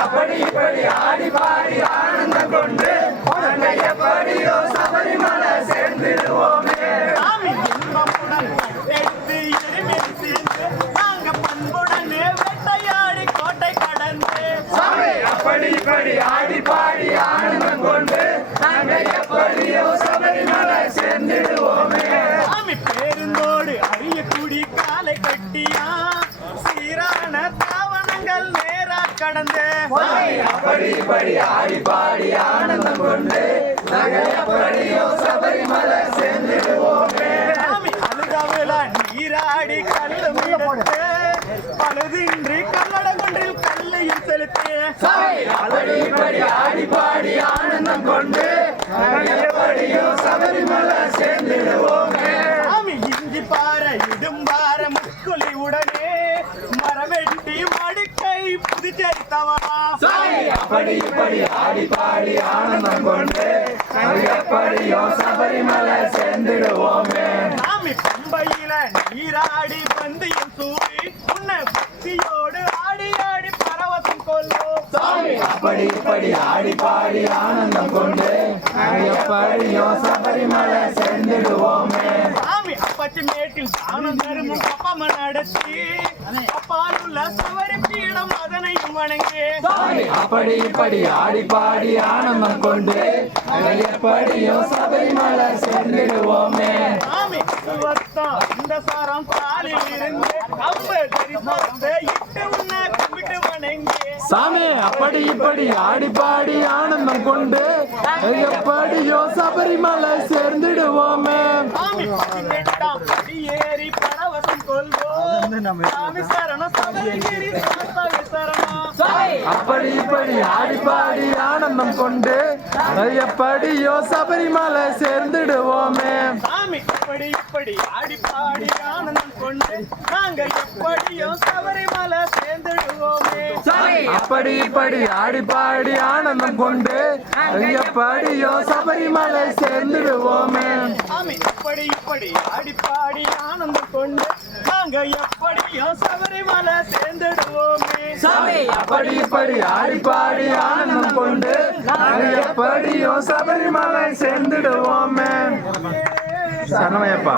அப்படி இப்படி ஆடி பாடி ஆனந்தம் கொண்டு எப்படியோ சபரிமலை சேர்ந்துடுவோமே. அப்படி இப்படி ஆடி பாடி ஆனந்தம் கொண்டு நாங்கள் எப்படியோ சபரிமலை சேர்ந்துடுவோமே. சாமி பேருந்தோடு அரியக்குடி காலை கட்டியா? சீரான தாவணங்கள் கடந்து. அப்படி இப்படி ஆடி பாடி ஆனந்தம் கொண்டு நாங்கள் எப்படியோ சபரிமலை சேர்ந்துடுவோமே அழுதவில நீராடி கல்லும் பழுதின்றி கல்லடகுன்றில் கல்லையும் செலுத்தி. அப்படி இப்படி ஆடி பாடி ஆனந்தம் கொண்டு நாங்கள் எப்படியோ சபரிமலை சேர்ந்துடுவோமே. சாமி அப்படி இப்படி ஆடி பாடி ஆனந்தம் கொண்டு எப்படியோ சபரிமலை சேர்ந்துடுவோமே. சாமி பம்பையில நீராடி பந்தியும் சூடி உன்னை பக்தியோடு ஆடி ஆடி பரவசம் கொள்ளும். சாமி! அப்படி இப்படி ஆடி பாடி ஆனந்தம் கொண்டு எப்படியோ சபரிமலை சேர்ந்துடுவோமே. சாமி அப்பச்சி மேட்டில் தானம் தருமும் பப்பம நடத்தி அப்பாலுள்ள சவரி பீடம் அதனையும் வணங்கி. அப்படி இப்படி ஆடி பாடி ஆனந்தம் கொண்டு நாங்கள் எப்படியோ சபரிமலை சுவத்தம் இந்த சாரம் பாலில் இருந்து அம்பு தரிசனத்தை இட்டு உன்னை கும்பிட்டு வணங்கி. சாமி அப்படி இப்படி ஆடி பாடி ஆனந்தம் கொண்டு எப்படியோ சபரிமலை சேர்ந்துடுவோமே. ஏறி பரவசம் கொள்வோம். சாமி சரணம் சபரிகிரி சாஸ்தாவி சரணம். அப்படி இப்படி ஆடி பாடி ஆனந்தம் கொண்டு எப்படியோ சபரிமலை சேர்ந்துடுவோமே. சாமி இப்படி இப்படி ஆடி பாடி ஆனந்தம் கொண்டு நாங்க எப்படியோ சபரிமலை சேர்ந்துடுவோமே. அப்படி இப்படி ஆடி பாடி ஆனந்தம் கொண்டு எப்படியோ சபரிமலை சேர்ந்துடுவோமே. சாமி இப்படி இப்படி ஆடி பாடி ஆனந்தம் கொண்டு நாங்க எப்படியோ சபரிமலை சேர்ந்துடுவோமே. சாமி! அப்படி இப்படி ஆடி பாடி ஆனந்தம் கொண்டு எப்படியோ சபரிமலை சேர்ந்துடுவோமே. சரணமையப்பா.